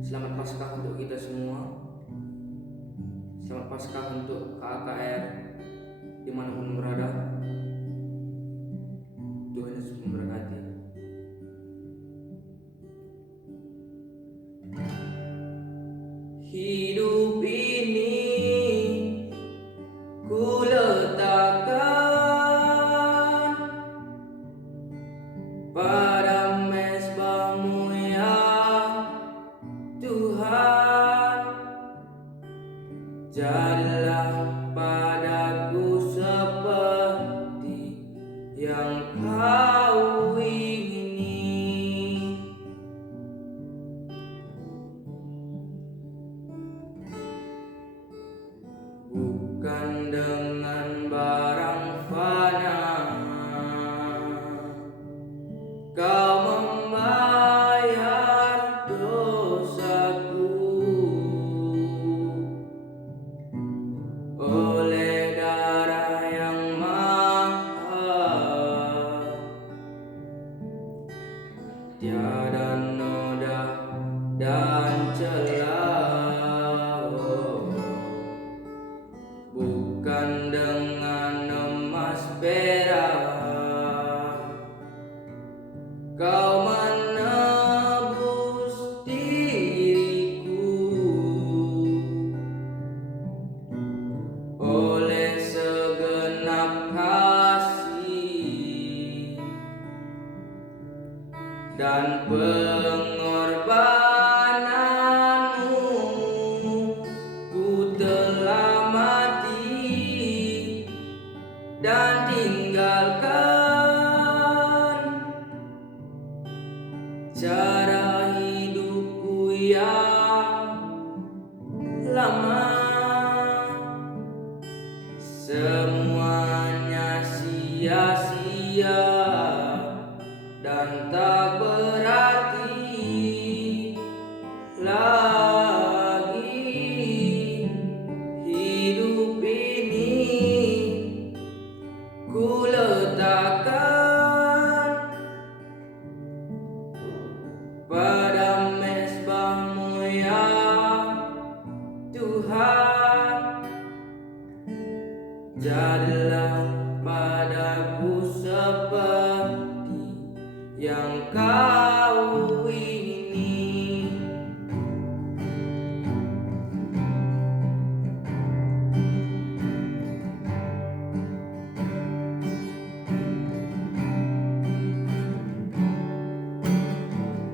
Selamat Paskah untuk kita semua. Selamat Paskah untuk KKR dimanapun berada. Tuhan Yesus memberkati. Hidup ini ku letakkan pada mezbah-Mu ya Tuhan. Jadilah padaku seperti yang Kau ingini. Bukan dengan barang fana Kau membayar dosaku. Oleh darah yang mahal, tiada noda dan celah. Bukan dengan emas perak Kau menebus diriku. Oleh segenap kasih dan pengorbananmu, ku telah mati dan tinggalkan cara hidupku yang lama. Semuanya sia-sia dan tak berarti lagi. Hidup ini ku letakkan pada mezbah-Mu ya Tuhan. Jadilah padaku seperti yang Kau ingini.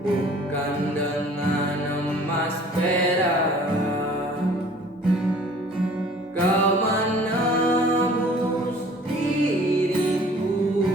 Bukan dengan emas perak Kau menebus diriku.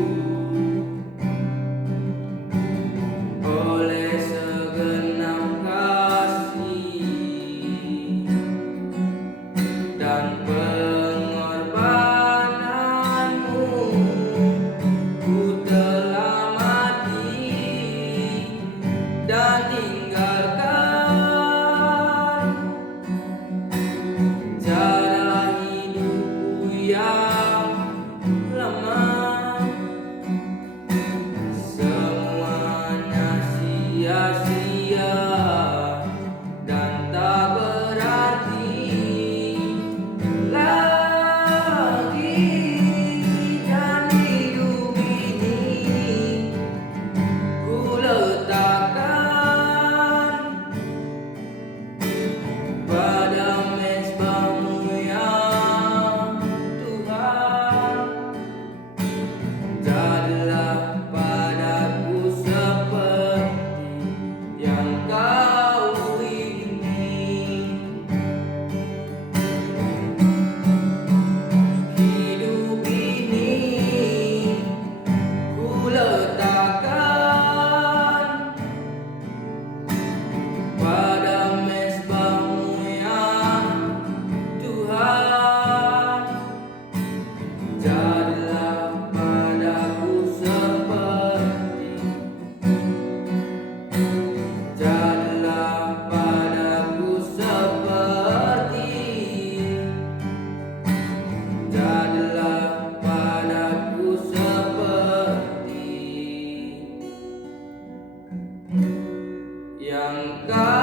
yang kau